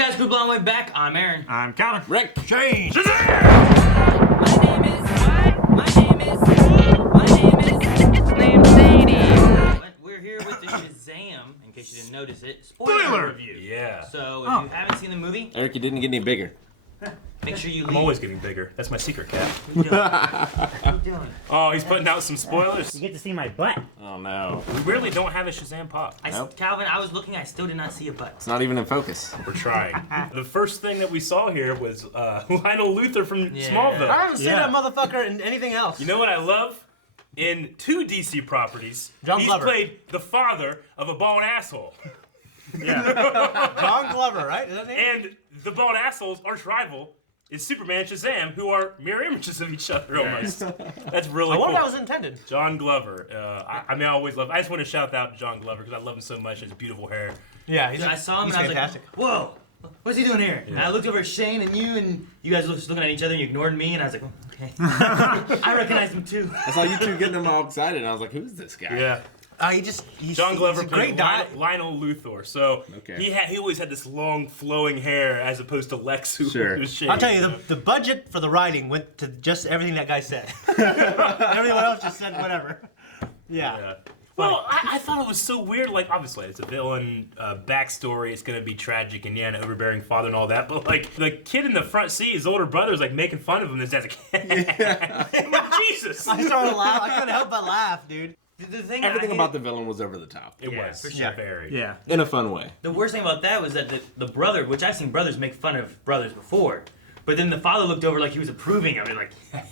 guys, Crew Blonde Way back. I'm Aaron. I'm Calvin. Rick. Shane. My name is Sadie. We're here with the Shazam, in case you didn't notice it. Spoiler review. Yeah. So, if you haven't seen the movie, Eric, you didn't get any bigger. make sure you leave. I'm always getting bigger. That's my secret, Cat. What are you doing? Oh, he's putting out some spoilers. You get to see my butt. Oh no. We really don't have a Shazam pop. Nope. Calvin, I was looking, I still did not see a butt. It's not even in focus. We're trying. The first thing that we saw here was Lionel Luthor from Yeah. Smallville. I haven't seen that motherfucker in anything else. You know what I love? In 2 DC properties, John he's Glover. played the father of a bald asshole. John Glover, right? Is that his name? And the bald asshole's arch rival is Superman and Shazam, who are mirror images of each other almost. That's really I cool. wonder if that was intended. John Glover. I mean, I always love. I just want to shout out to John Glover because I love him so much. His beautiful hair. Yeah, I saw him he's and I was fantastic. like, whoa, what's he doing here? And I looked over at Shane and you guys were just looking at each other and you ignored me and I was like, oh, okay. I recognized him too. I saw you two getting them all excited, and I was like, "Who's this guy?" Yeah. He's John Glover he's a great played guy. Lionel Luthor. So Okay. he always had this long flowing hair as opposed to Lex, who Sure. was shaved. I'll tell you, the budget for the writing went to just everything that guy said. Everyone else just said whatever. Yeah. Well, I thought it was so weird. Like, obviously, it's a villain backstory. It's gonna be tragic and an overbearing father and all that. But like, the kid in the front seat, his older brother, was like making fun of him. His dad's like, Jesus. I started to laugh. I couldn't help but laugh, dude. The thing Everything about the villain was over the top. It Yeah, was for sure. very. Yeah. In a fun way. The worst thing about that was that the brother, which I've seen brothers make fun of brothers before, but then the father looked over like he was approving of it, like,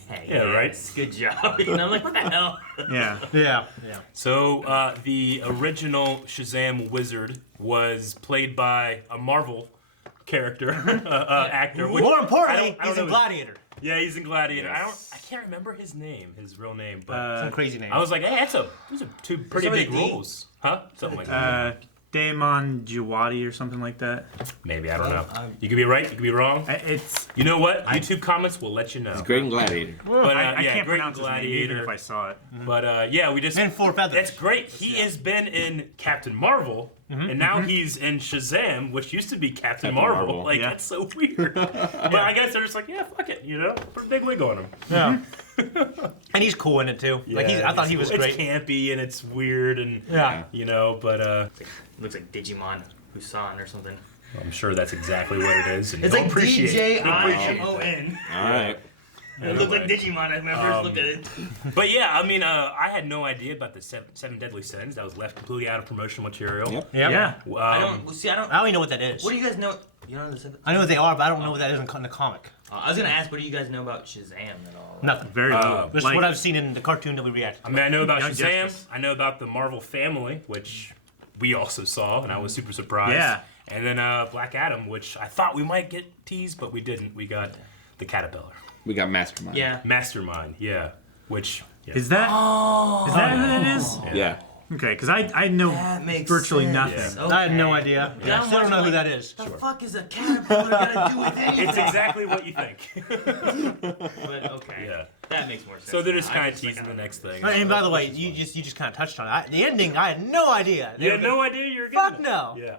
hey, Yeah, right. yes, good job. You know, I'm like, what the hell? Yeah. Yeah. So the original Shazam wizard was played by a Marvel character, actor. Which More importantly, I don't he's know in his- Gladiator. Yeah, he's in Gladiator. Yes. I can't remember his name, his real name, but Some crazy name. I was like, hey, those are 2 pretty Somebody big D? roles, huh? Something like that. Damon Jawadi or something like that. Maybe I don't know. You could be right. You could be wrong. It's. You know what? YouTube comments will let you know. He's great in Gladiator. But I yeah, can't great pronounce his name even Gladiator. if I saw it. But yeah, we just And 4 feathers. That's great. He has been in Captain Marvel, and now he's in Shazam, which used to be Captain Marvel. Marvel. Like Yeah. that's so weird. But I guess they're just like, yeah, fuck it, you know, put a big wig on him. Yeah. And he's cool in it too. Like I thought he was it's great. campy and it's weird and Yeah. you know, but Looks like Digimon Busan or something. I'm sure that's exactly what it is. And It's you'll like appreciate it. You'll appreciate it. DJIMON. All right. It looked like Digimon when I first looked at it. But yeah, I mean, I had no idea about the seven deadly sins. That was left completely out of promotional material. Yep. Yeah. I don't. I don't even know what that is. What do you guys know? You don't know the seven? I know what they are, but I don't know what that is in the comic. I was gonna ask, what do you guys know about Shazam at all? Nothing. Very little. Just what I've seen in the cartoon that we reacted I to. mean, I know about Young Shazam. Justice. I know about the Marvel family, which we also saw, and I was super surprised. Yeah. And then Black Adam, which I thought we might get teased, but we didn't. We got the Caterpillar. We got Mastermind. Yeah. Mastermind, yeah. Which, yeah. Is that? Is that who that is? Yeah. Okay, because I know That makes virtually sense. nothing. Okay. I had no idea. Yeah. I still don't know who that is. The fuck is a caterpillar gonna do with anything? It's exactly what you think. But okay, Yeah. that makes more sense. So they're just I kind of just, like, teasing I the don't next thing. And by the way, you just kind of touched on it. The ending, I had no idea. You had no idea you were getting Fuck it. no. Yeah.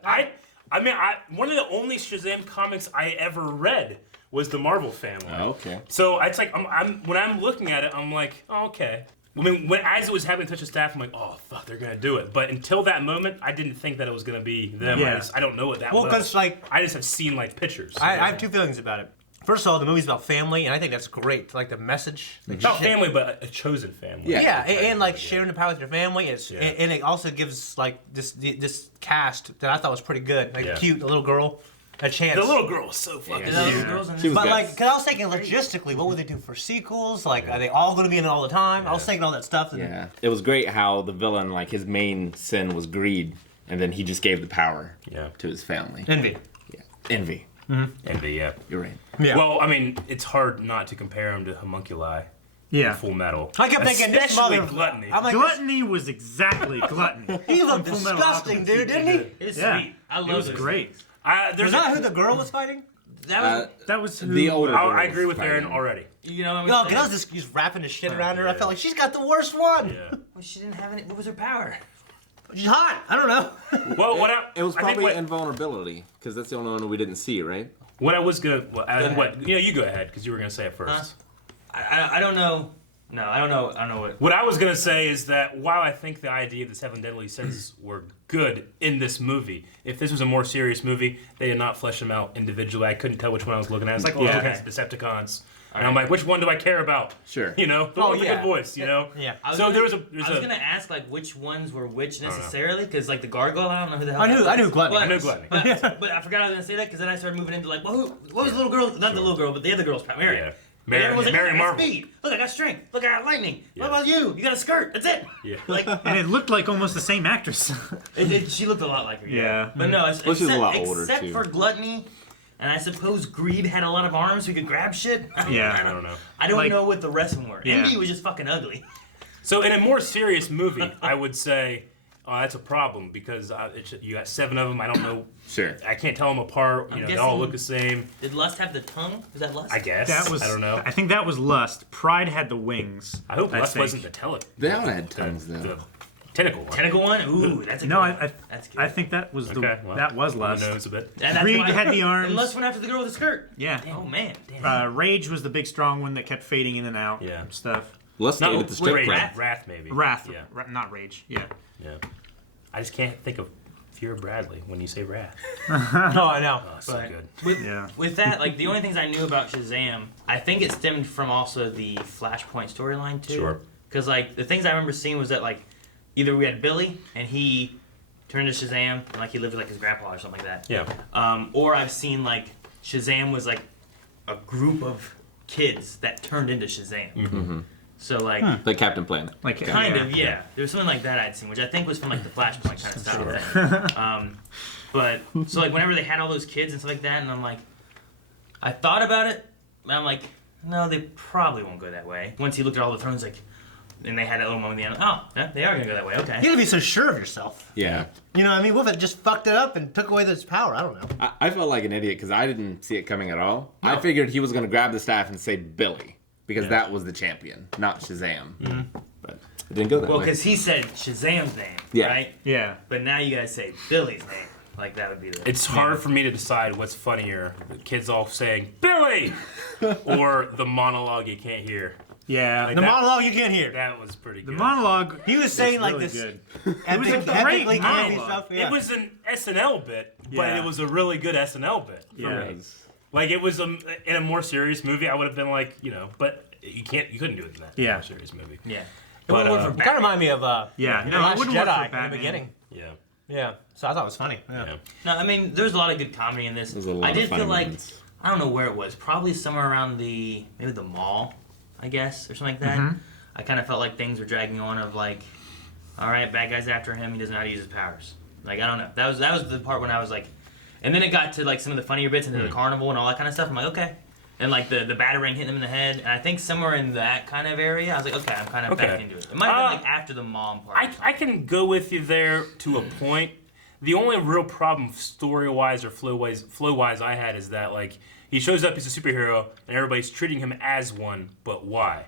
I mean, one of the only Shazam comics I ever read was the Marvel family. Okay. So it's like when I'm looking at it, I'm like, oh, okay. I mean, as it was having touch of staff, I'm like, oh fuck, they're gonna do it. But until that moment, I didn't think that it was gonna be them. Yeah. I don't know what that Well, was. because like I just have seen like pictures. I have 2 feelings about it. First of all, the movie's about family, and I think that's great. Like the message. Like, Not family, but a chosen family. Yeah. Yeah, and like sharing the power with your family. And it also gives like this cast that I thought was pretty good. Like Yeah. cute, the little girl, a chance. The little girl was so fucking. know. Those cute. girls in She this- was But good. like, cause I was thinking logistically, what would they do for sequels? Like, are they all going to be in it all the time? I was thinking all that stuff. And Yeah. It was great how the villain, like his main sin was greed, and then he just gave the power Yeah. to his family. Envy. Yeah. Envy. Yeah. You're right. Yeah. Well, I mean, it's hard not to compare him to Homunculi. Yeah. Full Metal. I kept thinking this Especially mother. Gluttony. I'm like, Gluttony was exactly gluttony. he looked Full Metal disgusting, Alchemist, dude, didn't he? It's Yeah. sweet. I love It was this. great. There's Was that who the girl was fighting? That was, That was who, The older I girls agree with Aaron fighting. already. you know, No, because I was just wrapping the shit around her. I felt like she's got the worst one. Yeah. well, she didn't have any. What was her power? She's hot. I don't know. Well, It was I think probably invulnerability, because that's the only one we didn't see, right? what I was gonna. ahead. You go ahead because you were gonna say it first. I don't know. No, I don't know. I don't know what. What I was gonna say is that while I think the idea of the 7 deadly sins were good in this movie, if this was a more serious movie, they did not flesh them out individually. I couldn't tell which one I was looking at. It's like, okay, Decepticons. And I'm like, which one do I care about? Sure. You know, the one with the good voice. You know. Yeah. So there was I was gonna ask like which ones were which necessarily, because like the gargoyle, I don't know who the hell. I knew Gluttony. I knew Gluttony. But I forgot I was gonna say that because then I started moving into like, well, what was the little girl? Not the little girl, but the other girl's Marietta. Yeah. And everyone's like, Mary I got Marvel. speed. Look, I got strength. Look, I got lightning. Yeah. What about you? You got a skirt. That's it. Yeah. Like, And it looked like almost the same actress. she looked a lot like her. Yeah. But no, Well, she's a lot older, except too. for Gluttony, and I suppose Greed had a lot of arms so he could grab shit. Yeah. I don't know. I don't Like- know what the rest of them were. Yeah. Envy was just fucking ugly. So in a more serious movie, I would say that's a problem because you got 7 of them. I don't know. Sure. I can't tell them apart. I'm They all guessing- look the same. Did Lust have the tongue? Was that Lust? I guess. That was. I don't know. I think that was Lust. Pride had the wings. I hope Lust think. wasn't the They all had tongues, though. the tentacle one. Tentacle one? Ooh, that's a good No, one. I That's good. I think that was the Okay, well, that was who Lust. knows a bit. And that's Greed why- had the arms. And Lust went after the girl with the skirt. Yeah. Oh man. Damn. Rage was the big strong one that kept fading in and out. Yeah. And stuff. Let's stay No, with the strip Wrath, club. Wrath maybe. Wrath. Yeah. Not Rage. Yeah. Yeah. I just can't think of Fear Bradley when you say Wrath. No, I know. Oh, so But good. with, Yeah. with that, like the only things I knew about Shazam, I think it stemmed from also the Flashpoint storyline too. Sure. Because like the things I remember seeing was that like either we had Billy and he turned into Shazam and like he lived with like his grandpa or something like that. Yeah. Or I've seen like Shazam was like a group of kids that turned into Shazam. Mm-hmm. So like Like Captain Planet. Like kind of, yeah. There was something like that I'd seen, which I think was from like the Flashpoint kind of style thing. But so like whenever they had all those kids and stuff like that, and I'm like, I thought about it, but I'm like, no, they probably won't go that way. Once he looked at all the thrones, like, and they had that little moment in the end. Oh, yeah, they are gonna go that way. Okay. You gotta be so sure of yourself. Yeah. You know what I mean? What if it just fucked it up and took away this power? I don't know. I felt like an idiot because I didn't see it coming at all. I figured he was going to grab the staff and say Billy because that was the champion, not Shazam. But it didn't go that Well, way. because he said Shazam's name, Yeah. right? Yeah. But now you guys say Billy's name. Like that would be the. It's hard for me to decide what's funnier: the kids all saying "Billy" or the monologue you can't hear. Yeah. Like The that- monologue you can't hear. That was pretty the good. monologue. He was saying like really this good. epic, was a great epically campy monologue. stuff. Yeah. It was an SNL bit, but Yeah. it was a really good SNL bit. Yeah. Like it was in a more serious movie, I would have been like, but you couldn't do it in that Yeah. more serious movie. Yeah. But, It went for It kind of Batman. reminded me of Yeah. the No, it Last wouldn't work for Jedi in Batman. the beginning. Yeah. Yeah. So I thought it was funny. Yeah. Yeah. No, I mean, there's a lot of good comedy in this. There's a lot I of did funny feel like moments. I don't know where it was. Probably somewhere around maybe the mall, I guess, or something like that. Mm-hmm. I kind of felt like things were dragging on. Of like, all right, bad guys after him. He doesn't know how to use his powers. Like I don't know. That was the part when I was like, and then it got to like some of the funnier bits into the carnival and all that kind of stuff. I'm like, okay. And like the batarang hitting him in the head, and I think somewhere in that kind of area, I was like, okay, I'm kind of Okay. back into it. It might have been like after the mom part. I can go with you there to a point. The only real problem, story-wise or flow-wise, I had is that like he shows up, he's a superhero, and everybody's treating him as one. But why?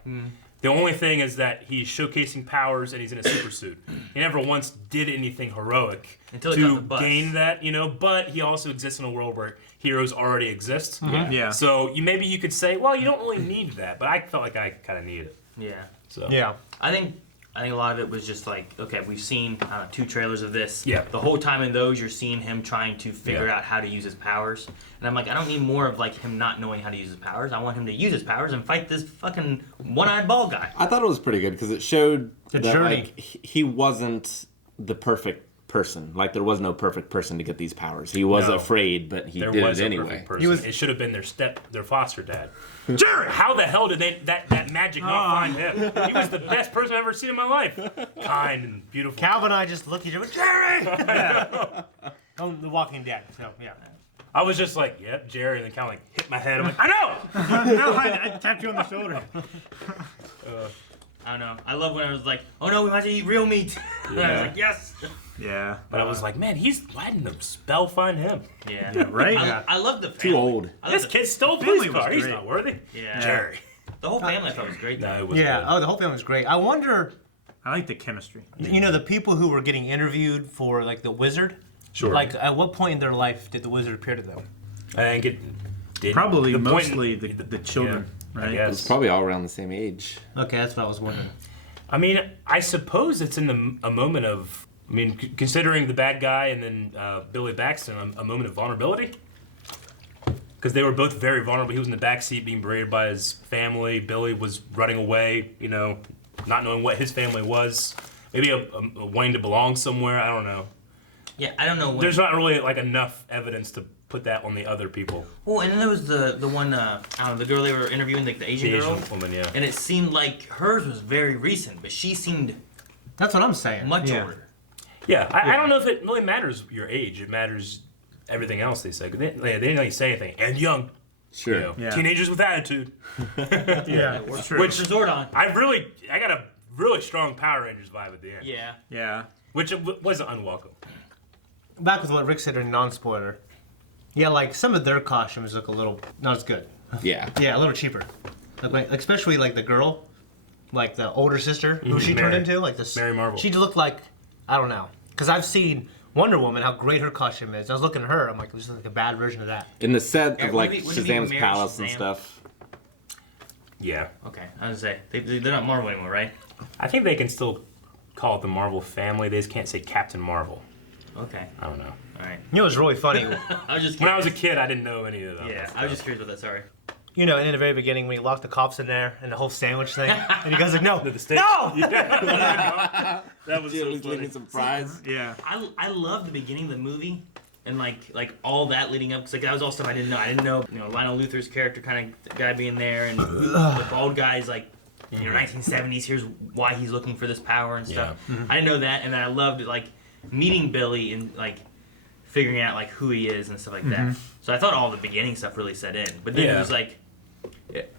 The only thing is that he's showcasing powers and he's in a super suit. He never once did anything heroic Until he got the to bus. gain that, But he also exists in a world where heroes already exist. Yeah. So maybe you could say, well, you don't really need that, but I felt like I kind of needed it. Yeah. So Yeah. I think a lot of it was just like, okay, we've seen 2 trailers of this. Yeah. The whole time in those, you're seeing him trying to figure Yeah. out how to use his powers. And I'm like, I don't need more of like him not knowing how to use his powers. I want him to use his powers and fight this fucking one-eyed bald guy. I thought it was pretty good because it showed The that journey. like he wasn't the perfect person. Like there was no perfect person to get these powers. He was No. afraid, but he there did was it a anyway. perfect person. He was- It should have been their foster dad. Jerry! How the hell did that magic not find him? He was the best person I've ever seen in my life. Kind and beautiful. Calvin and I just looked at each other. Jerry. Oh, The Walking Dead. So yeah. I was just like, yep, Jerry, and then kind of like hit my head. I'm like, I know! No, I tapped you on the shoulder. I don't know. I love when I was like, oh no, we might have to eat real meat. And I was like, yes. Yeah. But I was like, man, why didn't the spell find him? Yeah. Right? I love the family. Too old. I love This the, kid stole a family police was car. He's great. not worthy. Yeah. Jerry. The whole family I thought was great though. No, it was Yeah. good. Oh, the whole film was great. I wonder I like the chemistry. You know, the people who were getting interviewed for like the wizard. Sure. Like, at what point in their life did the wizard appear to them? I think it did. Probably the point- mostly the children, I right? guess. It's probably all around the same age. Okay, that's what I was wondering. I mean, I suppose it's in a moment of, I mean, considering the bad guy and then Billy Baxter, a moment of vulnerability. Because they were both very vulnerable. He was in the back seat being berated by his family. Billy was running away, you know, not knowing what his family was. Maybe a wanting to belong somewhere. I don't know. Yeah, I don't know. There's not really like enough evidence to put that on the other people. Well, and then there was the one, I don't know, the girl they were interviewing, like the Asian The girl. Asian woman, yeah. And it seemed like hers was very recent, but she seemed That's what I'm saying. much Yeah. older. Yeah, I don't know if it really matters your age. It matters everything else they say. They didn't really say anything. And young. Sure. You know, Yeah. teenagers with attitude. Yeah, it's true. Which Zordon. I got a really strong Power Rangers vibe at the end. Yeah. Yeah. Which wasn't unwelcome. Back with what Rick said in non-spoiler. Yeah, like some of their costumes look a little not as good. Yeah. Yeah, a little cheaper. Like especially like the girl, like the older sister who she turned Mary. into, like this. Mary Marvel. She looked like, I don't know, because I've seen Wonder Woman, how great her costume is. I was looking at her, I'm like, this is like a bad version of that. In the set Yeah, of like wouldn't it be Shazam's Mary palace and Shazam? stuff. Yeah. Okay, I was gonna say they're not Marvel anymore, right? I think they can still call it the Marvel family. They just can't say Captain Marvel. Okay, I don't know. all right. You know, it was really funny. I was just When I curious. was a kid, I didn't know any of that. Yeah, I was just curious about that. Sorry. You know, in the very beginning when he locked the cops in there and the whole sandwich thing, and he goes like, no, The steak. no! That was Yeah, so at least funny. leaving some fries. Yeah. I love the beginning of the movie and like all that leading up because like that was all stuff I didn't know. I didn't know Lionel Luthor's character kind of guy being there and the bald guy's like 1970s. Here's why he's looking for this power and stuff. Yeah. I didn't know that, and then I loved like meeting Billy and like figuring out like who he is and stuff like that. So I thought all the beginning stuff really set in, but then it Yeah. was like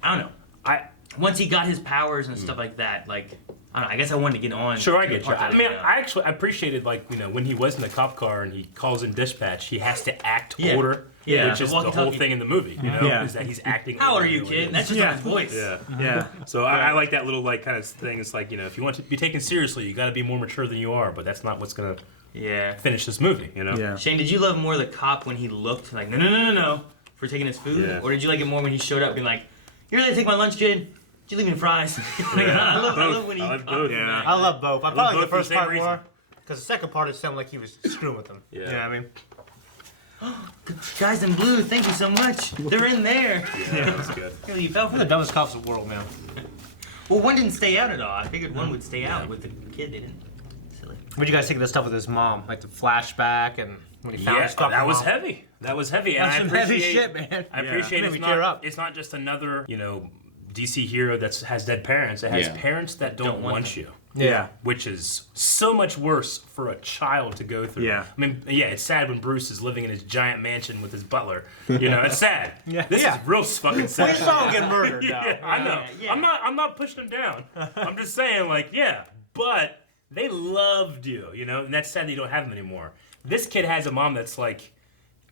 I don't know. Once he got his powers and stuff like that, like I don't know. I guess I wanted to get on. Sure, I to the get you. part that I I mean, didn't know. I actually appreciated when he was in the cop car and he calls in dispatch, he has to act Yeah. older. Yeah. Which is The the whole walkie-talkie. thing in the movie. You know, Yeah. is that he's acting. How old older are you, than what he kid? is. That's just Yeah. on his voice. Yeah. Yeah. So I like that little like kind of thing. It's like if you want to be taken seriously, you got to be more mature than you are. But that's not what's gonna Yeah. finish this movie. You know. Yeah. Shane, did you love more the cop when he looked like no for taking his food, Yeah. or did you like it more when he showed up being like, "You're gonna take my lunch, kid? Did you leave me fries?" Like, I love when he. I like caught both, him, yeah. man. I love both. I love probably like both the for the first same part reason. more, because the second part it sounded like he was screwing with them. Yeah. You know what I mean? Guys in blue, thank you so much. They're in there. Yeah, that was good. Really, you fell for They're the that. dumbest cops in the world, man. Well, one didn't stay out at all. I figured one would stay out with the kid. They didn't. Silly. What do you guys think of the stuff with his mom? Like the flashback and when he found Yeah, his fucking that was mom? heavy. That was heavy. And That's I some heavy appreciate shit, man. I Yeah. appreciate Made it's me tear not up. it's not just another DC hero that has dead parents. It has Yeah. parents that don't want want you. Yeah. Which is so much worse for a child to go through. Yeah. I mean, yeah, it's sad when Bruce is living in his giant mansion with his butler. It's sad. Yeah. This Yeah. is real fucking We sad. saw him get murdered, Yeah, though. I know. Yeah. I'm not pushing him down. I'm just saying, but they loved you, and that's sad that you don't have them anymore. This kid has a mom that's like,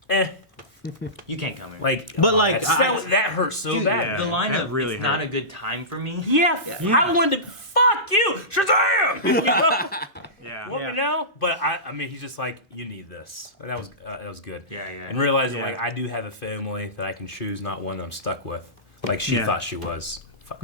You can't come in. But, like, that hurts so Dude, bad. the line that of really it's not hurt. a good time for me. Yeah, I wanted to fuck you, Shazam. Yeah. Well, Yeah. but I mean, he's just like, you need this. And that was good. Yeah, yeah. And realizing Yeah. I do have a family that I can choose, not one that I'm stuck with, like she Yeah. thought she was. Fuck.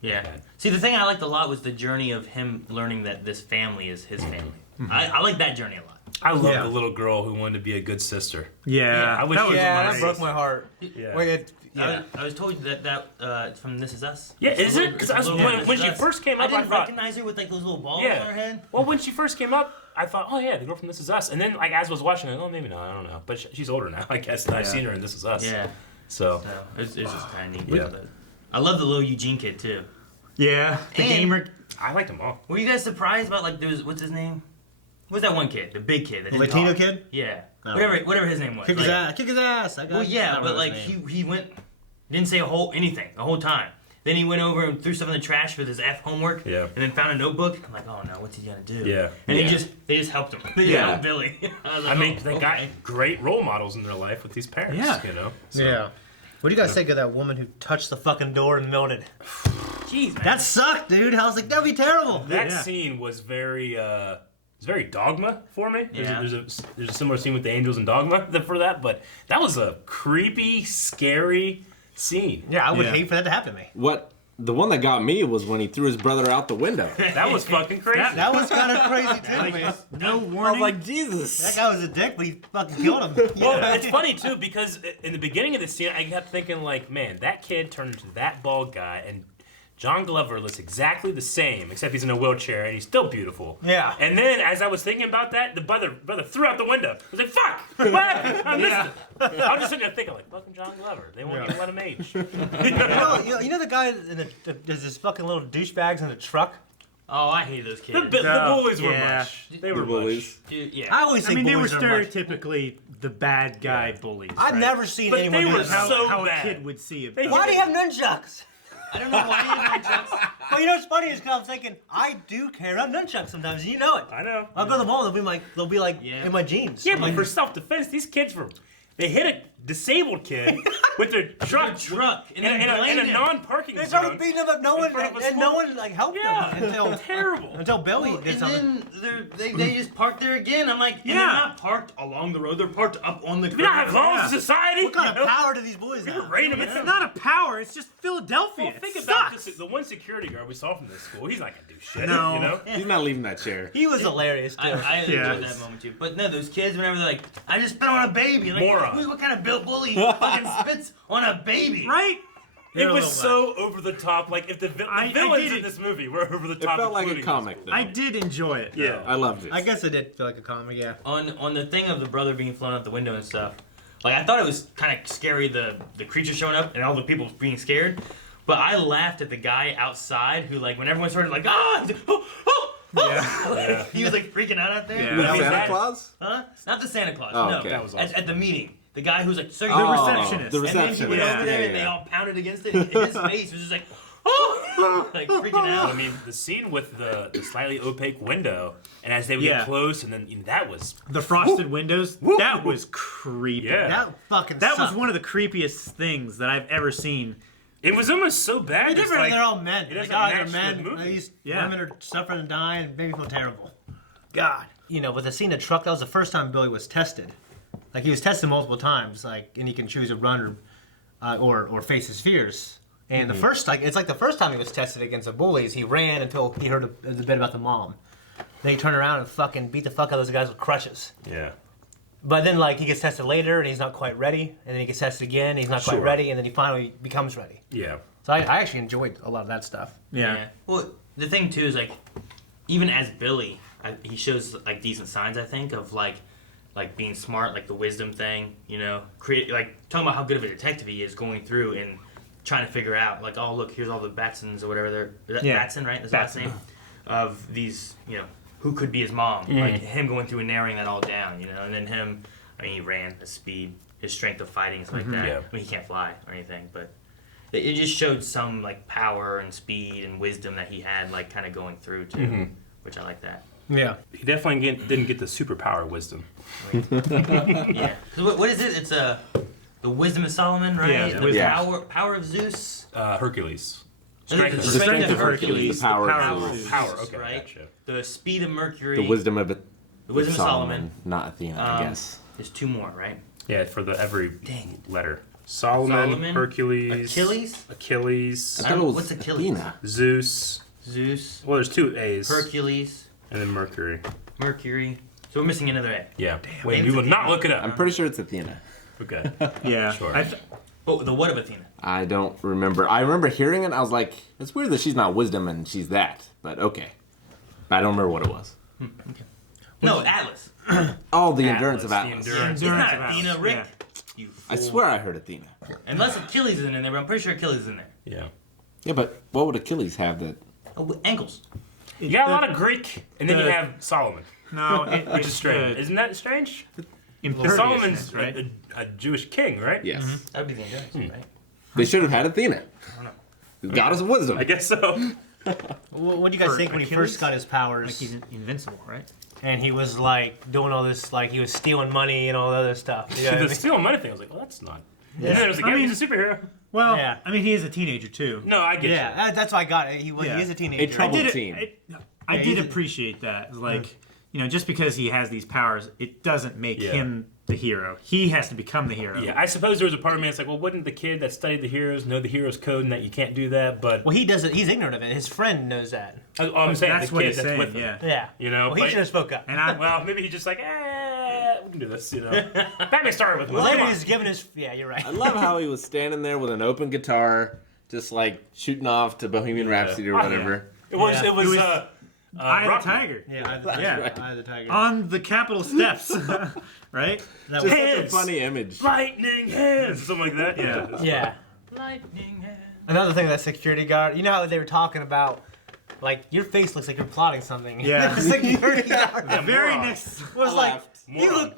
Yeah. Bad. See, the thing I liked a lot was the journey of him learning that this family is his family. I like that journey a lot. I love Yeah. the little girl who wanted to be a good sister. Yeah. I wish that she was was Yeah, my that broke sister. my heart. Yeah. Wait, I was told that it's from This Is Us. Yeah, It's a is little- it? it's Because a little bit of when This she Is Us. first came I up, I didn't thought, recognize her with like those little balls yeah. on her head. Well, when she first came up, I thought, oh yeah, the girl from This Is Us. And then, like, as I was watching it, oh, maybe not, I don't know. But she's older now, I guess. And I've Yeah. seen her in This Is Us. Yeah. So, So it's just kind of neat. Yeah. But I love the little Eugene kid too. Yeah. The And- gamer. I liked them all. Were you guys surprised about like there was what's his name? What's that one kid? The big kid. That didn't Latino talk? kid? Yeah. Oh. Whatever his name was. Kick his Like- ass. Kick his ass. I got Well, I yeah, don't but know like his name. he went, didn't say anything the whole time. Then he went over and threw stuff in the trash with his F homework. Yeah. And then found a notebook. I'm like, oh no, what's he gonna do? Yeah. And Yeah. they just helped him. They Yeah. helped Billy. I was I like, mean, oh, they okay. got great role models in their life with these parents. Yeah. So, Yeah. What do you guys think of that woman who touched the fucking door and melted? Jeez, man. That sucked, dude. I was like, that'd be terrible. That scene was very Dogma for me. Yeah. There's a similar scene with the angels in Dogma for that, but that was a creepy, scary scene. Yeah, I would Yeah. hate for that to happen to me. The one that got me was when he threw his brother out the window. That was fucking crazy. That was kind of crazy too, man. No I was warning. like, Jesus. That guy was a dick, but he fucking killed him. Well, it's funny too because in the beginning of the scene, I kept thinking like, man, that kid turned into that bald guy, and John Glover looks exactly the same, except he's in a wheelchair and he's still beautiful. Yeah. And then as I was thinking about that, the brother threw out the window. I was like, fuck! What? I missed it. I was just sitting there thinking, like, fucking John Glover. They won't even let him age. You know the guy in there's this fucking little douchebags in the truck? Oh, I hate those kids. The bullies were Yeah. much. They were bullies. Dude, yeah. I always I think mean, they were boys are much. stereotypically the bad guy bullies. I've right? never seen But anyone they do were that. so how a bad. kid would see it. Why do you have nunchucks? I don't know why you have nunchucks. Well, you know what's funny is because I'm thinking I do carry around nunchucks sometimes, and you know it. I know. I'll go to the mall, they'll be like Yeah. in my jeans. Yeah, I'm but like, for self-defense, these kids they hit a disabled kid with their truck, and in then a blamed him. non-parking they zone. started beating him up. No one front of a and no school. one like helped Yeah, them terrible. until Billy Well, did and something. then they just parked there again. I'm like, and they're not parked along the road. They're parked up on the We don't have curb. laws Yeah. in society. What kind of power do these boys We have? can rain them. It's not a power. It's just Philadelphia. Well, think It about sucks. this. The one security guard we saw from this school, he's not gonna do shit. No. You know? He's not leaving that chair. He was hilarious too. I Yeah. enjoyed that moment too. But no, those kids, whenever they're like, I just spit on a baby. Like, Moron. what kind of bully fucking spits on a baby? Right? It a was little so over the top. Like if the I villains did in it. this movie were over the It top. felt like a including comic, though. I did enjoy it. though. Yeah. I loved it. I guess it did feel like a comic, yeah. On the thing of the brother being flown out the window and stuff, like I thought it was kind of scary the creature showing up and all the people being scared, but I laughed at the guy outside who like when everyone started like he's like, Yeah. he was like freaking out there. Yeah. The I mean, Santa that- Claus? Huh? Not the Santa Claus. Oh, no, okay. That was awesome. at the meeting, the guy who's like, sir, The you're receptionist. The And then he receptionist. went Yeah. over there and they all pounded against it, and his face was just like, oh, like freaking out. I mean, the scene with the slightly opaque window, and as they would Yeah. get close, and then that was The frosted windows. That was creepy. Yeah. That fucking That was sucked. one of the creepiest things that I've ever seen. it was almost so bad. It's just different. like, They're all men. it Like, doesn't God, they're match men. the movie. These Yeah. women are suffering and dying, and made me feel terrible. God. You know, with the scene of the truck, that was the first time Billy was tested. Like he was tested multiple times, like, and he can choose to run or face his fears. And the first, like, it's like the first time he was tested against the bullies, he ran until he heard a bit about the mom. Then he turned around and fucking beat the fuck out of those guys with crutches. yeah. But then, like, he gets tested later and he's not quite ready, and then he gets tested again, and he's not quite Sure. ready, and then he finally becomes ready. Yeah. So I actually enjoyed a lot of that stuff. Yeah. Well, the thing too is like, even as Billy, he shows like decent signs. I think of like being smart, like the wisdom thing. You know, like talking about how good of a detective he is, going through and trying to figure out like, oh look, here's all the Batsons or whatever they're. Yeah. Batson, right? That's the last Batson. name of these. You know, who could be his mom? Like him going through and narrowing that all down. You know, and then him. I mean, he ran, his speed, his strength of fighting, stuff like that. Yeah. I mean, he can't fly or anything, but. It just showed some like power and speed and wisdom that he had, like kind of going through too, which I like that. Yeah. He definitely didn't get the superpower wisdom. Yeah. So what is it? It's the wisdom of Solomon, right? Yeah, The wisdom. power of Zeus. Hercules. The Strength of strength of Hercules, Hercules. the power of power of Zeus. Zeus. Power. Okay. right? Gotcha. The speed of Mercury. The wisdom of it. The wisdom of Solomon. Not Athena, I guess. There's two more, right? Yeah, for every Dang. letter. Solomon, Hercules, Achilles. Achilles, I thought it was What's Achilles? Athena. Zeus. Zeus. Well, there's two A's. Hercules. And then Mercury. Mercury. So we're missing another A. Yeah. Wait, we will not look it up. I'm pretty sure it's Athena. Okay. Yeah. Sure. Oh, the what of Athena? I don't remember. I remember hearing it, and I was like, it's weird that she's not wisdom and she's that. But okay. I don't remember what it was. No, Atlas. Oh, the endurance of Atlas, the Atlas. endurance. It's not of Atlas, Athena, Rick. yeah. You I fool. swear I heard Athena. Unless Achilles is in there, but I'm pretty sure Achilles is in there. Yeah. Yeah, but what would Achilles have that? Oh, ankles. You got a lot of Greek, and then you the- have Solomon, No, which is strange. Isn't that strange? Solomon's right? a Jewish king, right? Yes. That would be the endurance, right? They should have had Athena. The goddess of wisdom. I guess so. What do you guys For think when he Achilles? first got his powers? Like he's invincible, right? And he was like doing all this, like he was stealing money and all the other stuff. You know what I The mean? stealing money thing, I was like, well, that's not. Yeah. And then it was like, I yeah, mean- he's a superhero. Well, Yeah. I mean, he is a teenager too. No, I get you. Yeah, that's why I got it. He is a teenager. A troubled I teen. I Yeah, did he's a- appreciate that. Like, just because he has these powers, it doesn't make Yeah. him the hero. He has to become the hero. Yeah, I suppose there was a part of me that's like, well, wouldn't the kid that studied the heroes know the heroes code and that you can't do that? But Well, he doesn't. He's ignorant of it. His friend knows that. I'm saying That's the what kid he's that's saying. with him. Yeah. Yeah. You know, Well, he but- should have spoke up. And I, Well, maybe he's just like, we can do this. Batman started with him. Later, Come on. he's giving his. Yeah, you're right. I love how he was standing there with an open guitar, just like shooting off to Bohemian Rhapsody or Oh, yeah. whatever. It was. Yeah. It was. Eye of Rock- the Tiger. Yeah, Yeah. Eye of the Tiger. On the Capitol steps. Right? That Just was, such a Hands. funny image. lightning hands, something like that. Yeah. yeah. Lightning hand. Another thing, that security guard. You know how they were talking about, like, your face looks like you're plotting something. Yeah. The security guard The very moron. next. was I like, laughed. you look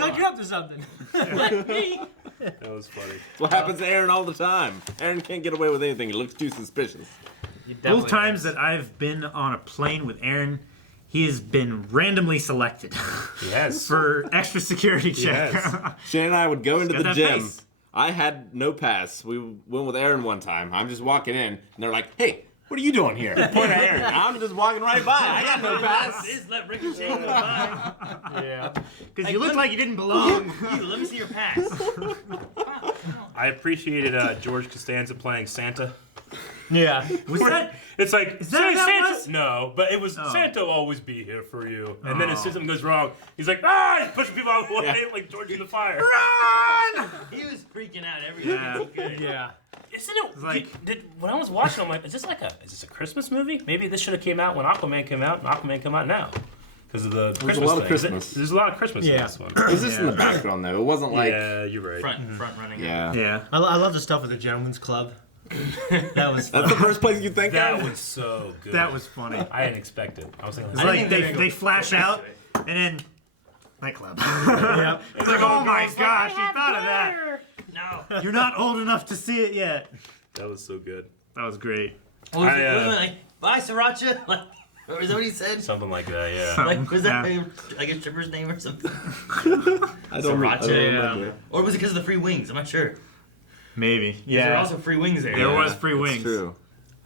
like you're up to something. That was funny. That's what happens to Aaron all the time. Aaron can't get away with anything. He looks too suspicious. Both times that I've been on a plane with Aaron, he has been randomly selected Yes. for extra security check. Yes. Shane and I would go into got the that gym. face. I had no pass. We went with Aaron one time. I'm just walking in, and they're like, "Hey, what are you doing here?" Point at Aaron. I'm just walking right by. I got no pass. Just let Ricochet go by. Yeah. Because you look like you didn't belong. You, let me see your pass. I appreciated George Costanza playing Santa. Yeah. Was that? It's like, that say what that Santa. was? No, but it was Oh. Santa will always be here for you. And then as Oh. soon as something goes wrong, he's like, he's pushing people out of the way, like George in the fire. Run! He was freaking out every Yeah. chance he could. Yeah. Isn't it like- when I was watching, I'm like, is this a Christmas movie? Maybe this should have came out when Aquaman came out, and Aquaman come out now. Because of the Christmas a lot of thing. Christmas. There's a lot of Christmas in Yeah. this one. It was just in the background though. It wasn't like Yeah, you're right. Front running. yeah. Yeah. I love the stuff with the Gentleman's Club. That was fun. That's the first place you think That of. was so good. That was funny. I didn't expect it. I was thinking, It's I like didn't think they flash out and then nightclub. Yep. It's like, oh my gosh, you thought of that. No. You're not old enough to see it yet. that was so good. That was great. What was it? I, Wasn't it like, bye, Sriracha? Like, or was that what he said? Something like that, yeah. Like, was that Yeah. like a stripper's name or something? I don't Sriracha, remember. Or was it because of the free wings? I'm not sure. Maybe. There were Yeah. also free wings there. There Yeah, was free that's wings. True.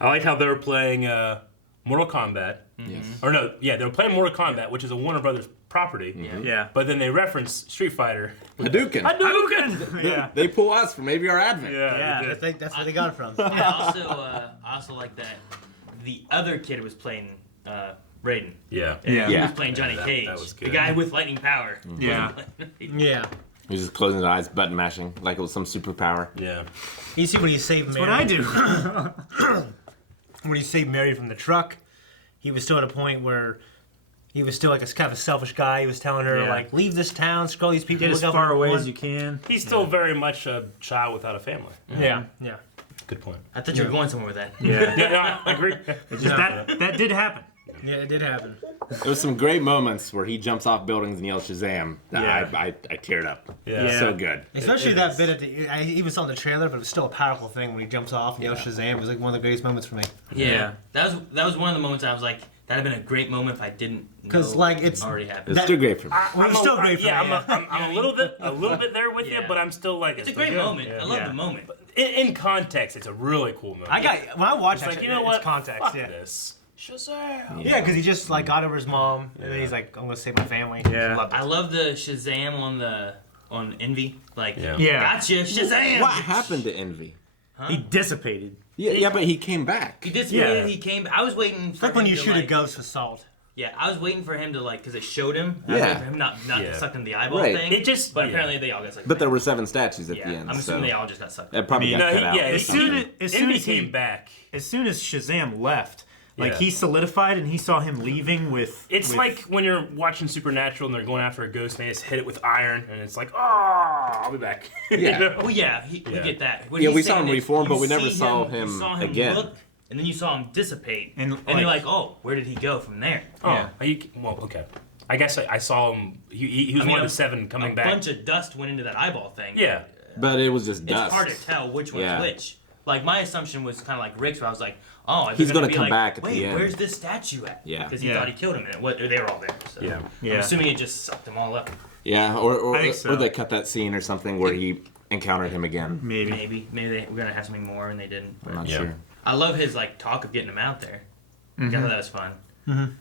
I like how they were playing Mortal Kombat. Yes. Or no, yeah, they were playing Mortal Kombat, which is a Warner Brothers property. Yeah. Yeah. But then they referenced Street Fighter. Hadouken. Hadouken! Yeah. They pull us from maybe our advent. Yeah, Yeah. they I did. think that's where they got it from. And I also like that the other kid was playing Raiden. Yeah. And Yeah. he Yeah. was playing Johnny that- Cage. that was The good. guy with lightning power. Yeah. Yeah. He was just closing his eyes, button mashing, like it was some superpower. Yeah. You see when he saved Mary. What I do. When he saved Mary from the truck, he was still at a point where he was still like a kind of a selfish guy. He was telling her Yeah. like, "Leave this town, scroll these people, Get as look out far for away everyone." as you can. He's still very much a child without a family. Yeah. Yeah. Good point. I thought you were going somewhere with that. Yeah. Yeah, no, I agree. It's just that did happen. Yeah. It did happen. There was some great moments where he jumps off buildings and yells Shazam. Yeah. I teared up. Yeah. Yeah. So good. Especially it that is. bit at the. I even saw in the trailer, but it was still a powerful thing when he jumps off and yells Shazam. It was like one of the greatest moments for me. Yeah. That was one of the moments I was like, that'd have been a great moment if I didn't know 'Cause, like, it's- already happened. It's still great for me. Well, it's still great for yeah, me, yeah. I'm a little bit there with you, Yeah. but I'm still like It's a still great good. moment. Yeah. I love Yeah. the moment. In context, it's a really cool moment. I got when I watched It's that, like, you know it's what? context. Fuck Yeah. this. Shazam. Yeah, because he just like got over his mom, and then he's like, "I'm gonna save my family." Yeah. Loved it. I love the Shazam on Envy. Like, Yeah. Yeah. gotcha, Shazam! What happened to Envy? He dissipated. Yeah, but he came back. He did. Yeah. He came. I was waiting. It's For like when him you to, shoot a like, ghost with salt. Yeah, I was waiting for him to like, because it showed him. I was Yeah. waiting for him not Yeah. sucked in the eyeball Right. thing. It just- But yeah. apparently they all got sucked. But there in. were 7 statues at Yeah, the end. I'm so assuming they all just got sucked. it probably I mean, got cut out. as soon as he came back, As soon as Shazam left, like Yeah. he solidified and he saw him leaving with. it's with- like when you're watching Supernatural and they're going after a ghost and they just hit it with iron and it's like, oh, I'll be back. Yeah. You know? Oh yeah, we Yeah. get that. What Yeah, he's we saw saying him is reform, but you we never see saw you him saw again. Look, and then you saw him dissipate, And, and you're like- like, oh, where did he go from there? Oh, Yeah. well, okay. I guess I saw him. He was I mean, one of the 7 coming a back. bunch of dust went into that eyeball thing. Yeah. But it was just It's dust. hard to tell which one's Yeah. which. Like my assumption was kind of like Rick's, where I was like, oh, they're He's gonna be come like, back at the Wait, end." where's this statue at? Yeah. because he Yeah. thought he killed him, and they were all there. So. Yeah. Yeah. I'm assuming it just sucked them all up. Yeah, or I think so. or they cut that scene or something where he encountered him again. Maybe they were gonna have something more and they didn't. I'm But not Yeah. sure. I love his like talk of getting him out there. I thought that was fun.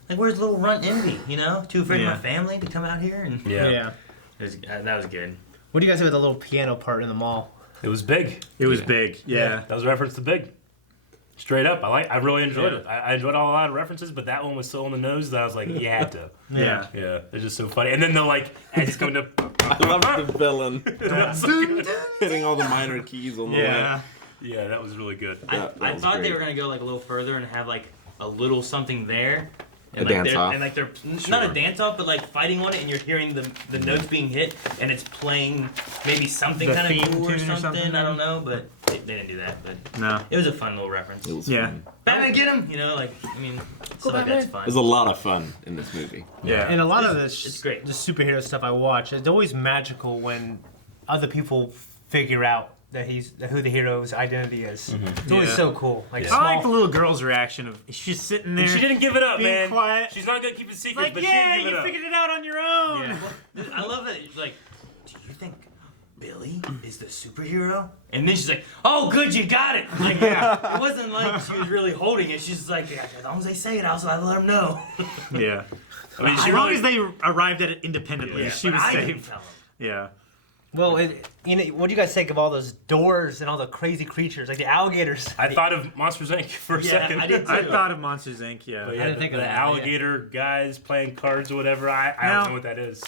Like, where's little runt Envy? You know, too afraid of my family to come out here, and Yeah. that was good. What do you guys think about the little piano part in the mall? It was big. It was big. Yeah. That was a reference to Big. Straight up. I really enjoyed it. I enjoyed a lot of references, but that one was so on the nose that I was like, you had to. Yeah. Yeah, it's just so funny. And then they're like, as he's coming to. I love the villain That's so good. hitting all the minor keys on the way. Yeah, that was really good. That I was thought they great. were gonna go like a little further and have like a little something there. And A like dance-off. And like they're not a dance off, but like fighting on it, and you're hearing the notes being hit, and it's playing maybe something The kind theme of cool or tune or something. something? I don't know, but they didn't do that. But No. it was a fun little reference. It was Yeah. fun. Batman, get him! You know, like I mean, stuff like that's fun. There's a lot of fun in this movie. Yeah. And a lot of it's great. the superhero stuff I watch, it's always magical when other people figure out that who the hero's identity is. It's always Yeah. so cool. Like Yeah. small, I like the little girl's reaction of she's sitting there. She didn't give it up, being man. quiet. She's not gonna keep it secret, like, but yeah, she didn't give you it up. figured it out on your own. I love that. Like, do you think Billy is the superhero? And then she's like, "Oh, good, you got it." Like, it wasn't like she was really holding it. She's like, "As long as they say it, I'll let them know." Yeah. I mean, As she long really, as they arrived at it independently, Yeah, she but was I didn't safe. tell him. Yeah. well, what do you guys think of all those doors and all the crazy creatures, like the alligators? I thought of Monsters Inc. for a Yeah, second. I did too. I thought of Monsters Inc. Yeah. But yeah, didn't think of the that, yeah. alligator guys playing cards or whatever. I Now- don't know what that is.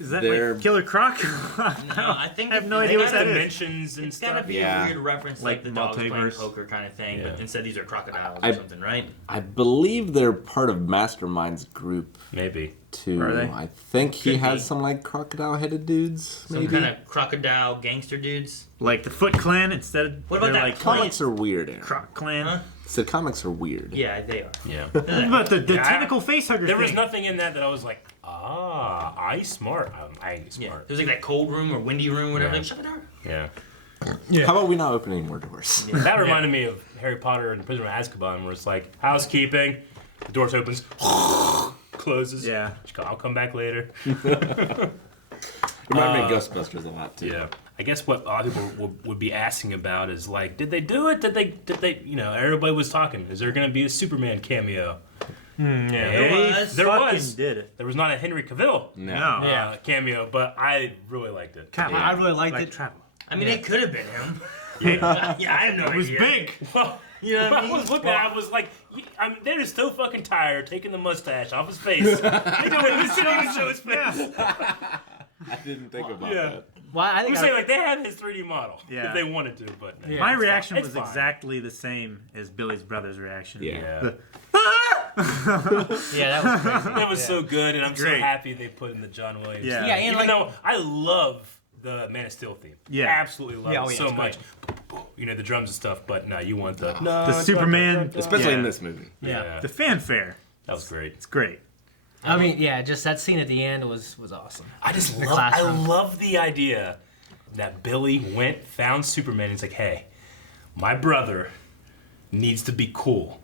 Is that They're- like Killer Croc? No, I think I have no they idea what gotta- that is. Dimensions and It's gotta stuff. be Yeah. a weird reference, Like like the dogs playing multiverse. poker kind of thing. Yeah. But instead, these are crocodiles I- or something, right? I believe they're part of Mastermind's group Maybe. too. Are they? I think he Could has be. some like crocodile-headed dudes. Some Maybe. kind of crocodile gangster dudes. Like the Foot Clan instead of What about they're that like plant? Comics are weird, Aaron. Croc Clan. Huh? So comics are weird. Yeah, they are. Yeah. What about the Yeah, tentacle facehugger There was thing? nothing in that I was like, I smart. I Yeah, smart. there's like that cold room or windy room, whatever. Yeah. Like, shut the door. Yeah. How about we not open any more doors? That reminded me of Harry Potter and the Prisoner of Azkaban, where it's like housekeeping, the door opens, closes. Yeah. I'll come back later. Remind me of Ghostbusters a lot too. Yeah. I guess what a lot of people would be asking about is like, did they do it? Did they? You know, everybody was talking. Is there going to be a Superman cameo? Yeah. They was. There fucking was. did it. There was not a Henry Cavill No. No. Yeah. cameo, but I really liked it. Travel. I really liked Like it. travel. I mean, it could have been him. Yeah. Yeah, I have no idea. It was big. Well, You know what I I mean? was looking at it, I was like, I mean, they're so fucking tired taking the mustache off his face. They don't even show his face. I didn't think about Yeah. that. Well, I I'm think saying, like, they have his 3D model Yeah. if they wanted to, but Yeah. My it's reaction fine. was It's fine. exactly the same as Billy's brother's reaction. Yeah. Yeah. The- yeah, that was crazy. That was so good, and I'm so Great. happy they put in the John Williams. Yeah. theme. Yeah, and Even like- though I love the Man of Steel theme. Yeah. Absolutely love Yeah, it oh yeah, so it's much. You know, the drums and stuff, but no, you want the... The Superman, Especially Yeah. in this movie. Yeah. the fanfare. That was great. It's great. I mean, yeah, just that scene at the end was awesome. I just The love. I classroom. love the idea that Billy went, found Superman, and he's like, "Hey, my brother needs to be cool.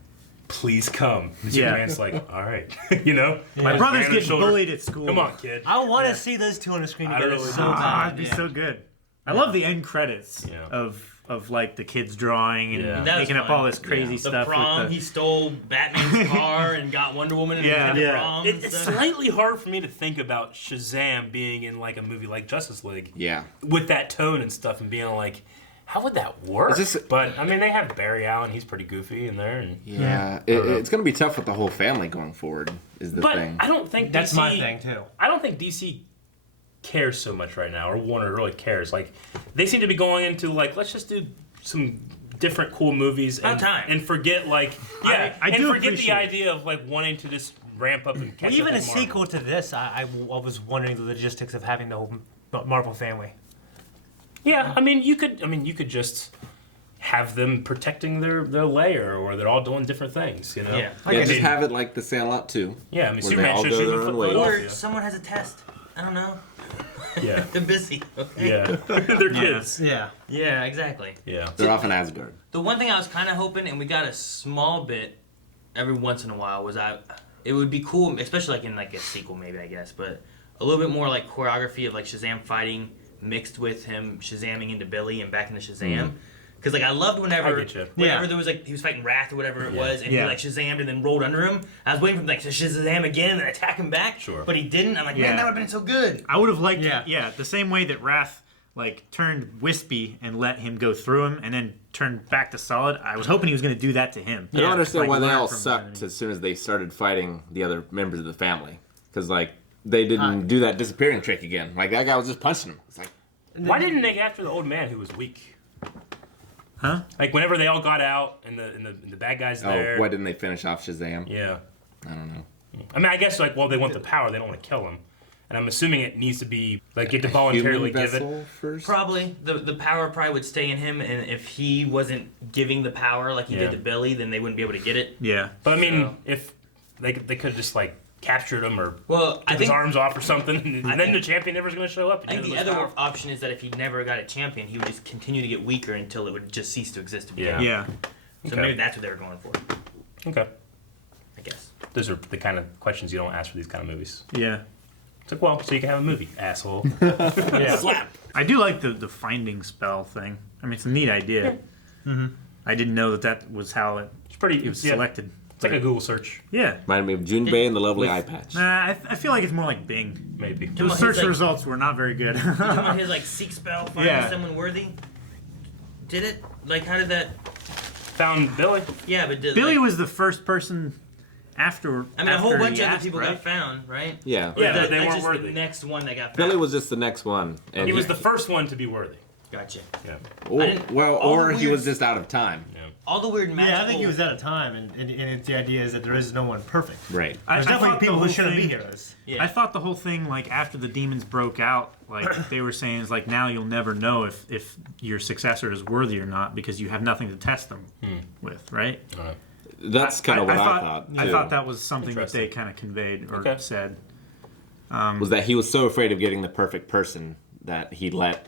Please come." And Yeah. Superman's like, "All right," you know. My His brother's hand on his getting shoulder. bullied at school. Come on, kid. I want to see those two on the screen I together really so do. bad. It'd be Yeah. so good. I love the end credits Yeah. of like the kids drawing and Yeah. That was making up fun. all this crazy The stuff. prom, with he stole Batman's car and got Wonder Woman and Yeah. had the Yeah. prom. and It's stuff. slightly hard for me to think about Shazam being in like a movie like Justice League Yeah. with that tone and stuff, and being like, how would that work? It's just- But I mean, they have Barry Allen; he's pretty goofy in there. And, Yeah. It's going to be tough with the whole family going forward, is the but thing. I don't think That's DC, my thing too. I don't think DC cares so much right now, or Warner really cares. Like, they seem to be going into like, let's just do some different cool movies About and, time. and forget like, yeah, I and do forget the appreciate- idea of like wanting to just ramp up and catch Well, even up a with Marvel. sequel to this, I was wondering the logistics of having the whole Marvel family. Yeah, I mean, you could just have them protecting their lair, or they're all doing different things. You know. Yeah. Yeah, I just mean- have it like the Sandlot 2. Yeah, I mean, Where they Superman all should go shoot their the own foot way. off Or you. someone has a test. I don't know. Yeah, They're busy. Okay? yeah, they're kids. Yeah. Yeah, exactly. Yeah. They're off in Asgard. The one thing I was kind of hoping, and we got a small bit every once in a while, was it would be cool, especially like in like a sequel maybe, I guess, but a little bit more like choreography of like Shazam fighting mixed with him Shazamming into Billy and back into Shazam. Because like I loved whenever there was like he was fighting Wrath or whatever it was, and he like Shazammed and then rolled under him. I was waiting for him like to Shazam again and attack him back. But he didn't. I'm like, man, that would have been so good. I would have liked the same way that Wrath like turned wispy and let him go through him and then turned back to solid. I was hoping he was going to do that to him. I don't understand why they all from sucked as soon as they started fighting the other members of the family. Because like they didn't do that disappearing trick again. Like that guy was just punching him. It's like, why didn't they go after the old man who was weak? Huh? Like whenever they all got out and the bad guys there. why didn't they finish off Shazam? Yeah. I don't know. I mean, I guess like they want the power, they don't want to kill him, and I'm assuming it needs to be like you have to voluntarily give it. First? Probably the power probably would stay in him, and if he wasn't giving the power like he did to Billy, then they wouldn't be able to get it. Yeah. But I mean, if they could have just like captured him or I took his think arms off or something, and then the champion never was going to show up. I think the other option is that if he never got a champion, he would just continue to get weaker until it would just cease to exist again. Yeah. So maybe that's what they were going for. Okay. I guess. Those are the kind of questions you don't ask for these kind of movies. Yeah. It's like, well, so you can have a movie, asshole. Yeah. Slap. I do like the finding spell thing. I mean, it's a neat idea. I didn't know that was how it was selected. It's like a Google search. Yeah. Reminded me of Junbei and the Lovely Eye Patch. Nah, I feel like it's more like Bing. Maybe. Those search results were not very good. His like seek spell, find someone worthy. Did it? Like, how did that? Found Billy. Yeah, but Billy was the first person after. I mean, a whole after bunch he of other asked, people right? got found, right? Yeah. Yeah, but That's they weren't just worthy. The next one that got found. Billy was just the next one. And He was the first one to be worthy. Gotcha. Yeah. Or he was just out of time. All the weird magical. Yeah, I think he was out of time, and the idea is that there is no one perfect. Right. There's definitely people who shouldn't be heroes. Yeah. I thought the whole thing, like after the demons broke out, like they were saying, is like now you'll never know if your successor is worthy or not because you have nothing to test them with, right? That's kind of what I thought. I too. thought that was something that they kind of conveyed or said. Was that he was so afraid of getting the perfect person that he let,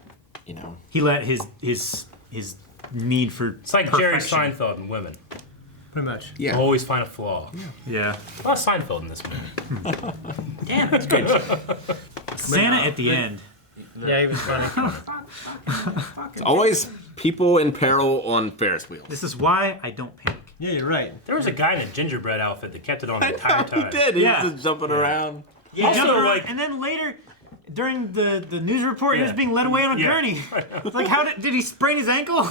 He let his need for It's like Jerry perfection. Seinfeld and women. Pretty much. Yeah. Always find a flaw. Yeah. A lot of Seinfeld in this movie. Damn, that's good. Santa at the end. Yeah, he was funny. It's always people in peril on Ferris wheels. This is why I don't panic. Yeah, you're right. There was a guy in a gingerbread outfit that kept it on the entire He time. did. He Yeah. was just jumping around. Yeah. Also, like, and then later, during the news report, he was being led away on a gurney. It's like, how did he sprain his ankle?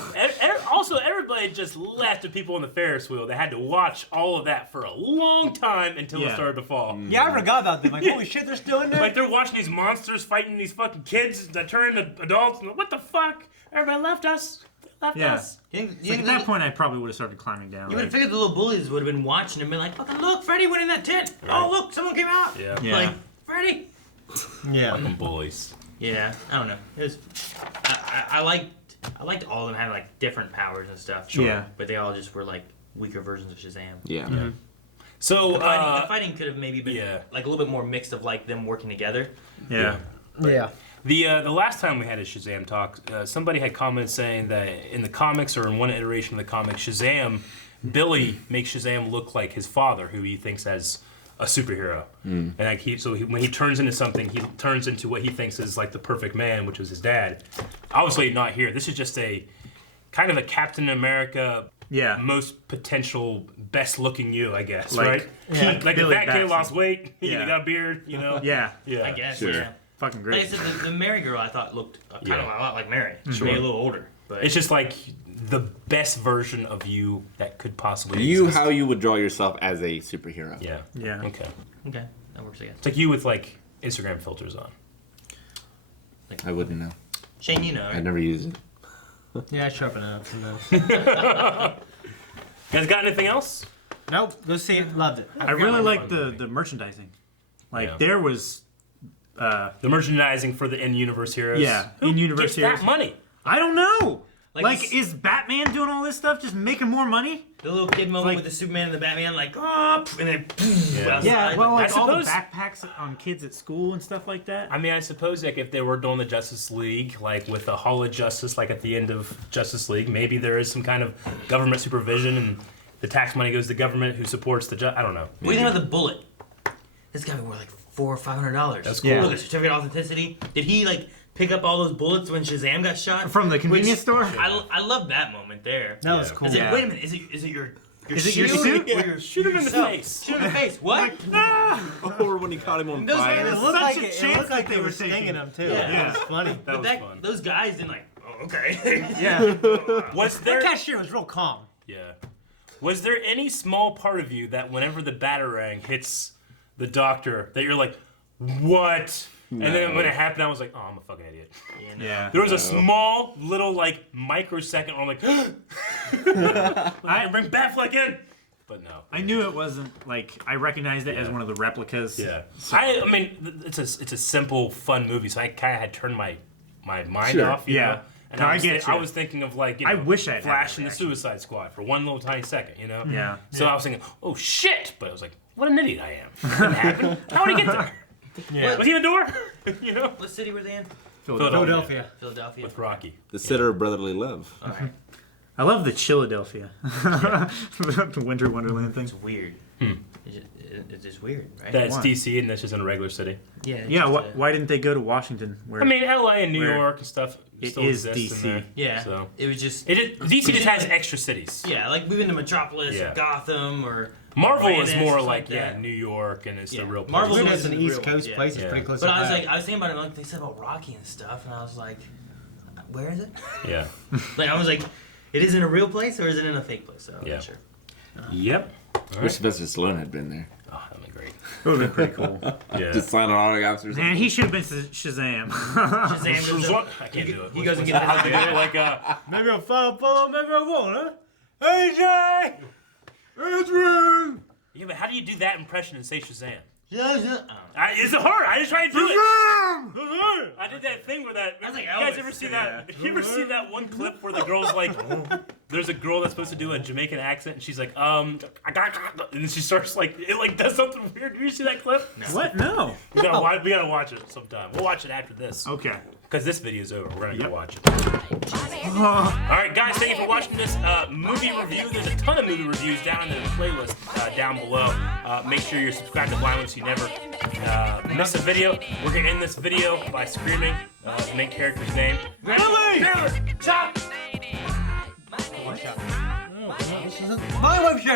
also, everybody just laughed at people on the Ferris wheel. They had to watch all of that for a long time until it started to fall. Yeah, I forgot about them. Like, holy shit, they're still in there? Like, they're watching these monsters fighting these fucking kids that turn into adults. And what the fuck? Everybody left us. They left us. At that point, I probably would have started climbing down. You would have figured the little bullies would have been watching and been like, fucking look, Freddy went in that tent. Oh, look, someone came out. Yeah. Like, Freddy. Yeah. Fucking bullies. Yeah, I don't know. It was, I liked all of them having like different powers and stuff. Sure. Yeah. But they all just were like weaker versions of Shazam. Yeah. So, The fighting could have maybe been like a little bit more mixed of like them working together. Yeah. Yeah. the last time we had a Shazam talk, somebody had commented saying that in the comics or in one iteration of the comic, Shazam, Billy makes Shazam look like his father, who he thinks as a superhero. And like when he turns into something, he turns into what he thinks is like the perfect man, which was his dad. Obviously not here. This is just a kind of a Captain America, most potential, best looking you, I guess, Like, right? yeah. Like Billy the fat kid Batson. lost weight, he Yeah. got a beard, Yeah. Yeah. I guess. Sure. Yeah. Fucking Like I great. said, the Mary girl I thought looked kind of a lot like Mary. Sure. Maybe a little older, but It's just like the best version of you that could possibly You, exist. how you would draw yourself as a superhero. Yeah. Yeah. Okay. okay, that works. I guess. It's like you with like Instagram filters on. I wouldn't know. Shane, you know. I Right? never used it. Yeah, I sharpen it up sometimes. You guys got anything else? Nope, go see it. Loved it. I really like the merchandising. Like, there was... The merchandising for the in-universe heroes. Who in-universe gets heroes. that money? I don't know! Like, Like, is Batman doing all this stuff just making more money? The little kid moment like- with the Superman and the Batman, like, oh, and then Yeah. outside. Well, like I all the suppose- backpacks on kids at school and stuff like that. I mean, I suppose like if they were doing the Justice League, like with the Hall of Justice, like at the end of Justice League, maybe there is some kind of government supervision and the tax money goes to the government who supports the I don't know. What do you think about the bullet? This guy worth like $400 or $500. That's cool. Yeah. Look at certificate of authenticity. Did he like pick up all those bullets when Shazam got shot From the convenience store? I love that moment there. That was cool. It's like, Yeah. wait a minute, is it your Is it your shield suit? or your Shoot him in the yourself? face. Shoot him in the face. What? Or when he caught him on Those fire. guys- It looked Such like a it chance looked like that they they were were taking. stinging him too. Yeah. It was funny. That was fun. Those guys didn't like. Oh, okay. Yeah. Was The there? cashier was real calm. Yeah. Was there any small part of you that whenever the batarang hits the doctor that you're like, what? And then when it happened, I was like, oh, I'm a fucking idiot. Yeah. There was a small little like microsecond where I'm like, I bring Batfleck in, but no. I knew it wasn't like I recognized it as one of the replicas. Yeah. So- I mean, it's a simple, fun movie, so I kind of had turned my mind Sure. off. You Yeah. know? And No, I I was, get you. I was thinking of like, you know, I wish I had Flash that and the reaction. Suicide Squad for one little tiny second, you know? Yeah. So I was thinking, oh shit! But I was like, what an idiot I am. It didn't happen. How would he get there? Yeah. Was he in the door? You know? What city were they in? Philadelphia. Philadelphia. With Rocky. The sitter of brotherly love. All right. I love the Philadelphia. The Winter Wonderland thing. It's weird. It's just weird, right? That's Why? DC and that's just in a regular city. yeah. it's Yeah, just why didn't they go to Washington? Where I mean, LA and New Where York and stuff it still is exists DC. in there. Yeah. So. It was just. DC just has extra cities. Yeah, like we've been to Metropolis Yeah. or Gotham or. Marvel Atlantis, is more stuff like that. New York and it's Yeah. the real place. Marvel's Even one it's an the East real Coast one, place. yeah. It's pretty close But to I was that. like, I was thinking about it. Like they said about Rocky and stuff, and I was like, where is it? Yeah. Like I was like, it is in a real place or is it in a fake place? So I'm Yeah. not sure. Yep. All Wish right. Sylvester Stallone had been there. Oh, that'd be great. It would have been pretty cool. Yeah. Just signing autographs or something. Man, he should have been Shazam. Shazam goes up- I can't do it. He goes and gets I the do it like Maybe I'll follow, maybe I won't, huh? Hey, Jay! Adrian! yeah, but how do you do that impression and say Shazam? Shazam. It's hard. I just tried to do it. Shazam! I did that thing where that. That's like you guys Elvis. ever see that? Did you ever see that one clip where the girl's like, there's a girl that's supposed to do a Jamaican accent, and she's like, and then she starts like, it like does something weird. Did you see that clip? What? No. We gotta watch it sometime. We'll watch it after this. Okay. Because this video's over. We're gonna go Yep. watch it. Alright, guys, thank you for watching this movie review. There's a ton of movie reviews down in the playlist down below. Make sure you're subscribed to Blind Ones so you never miss a video. We're gonna end this video by screaming the main character's name. Billy! Chop! My website.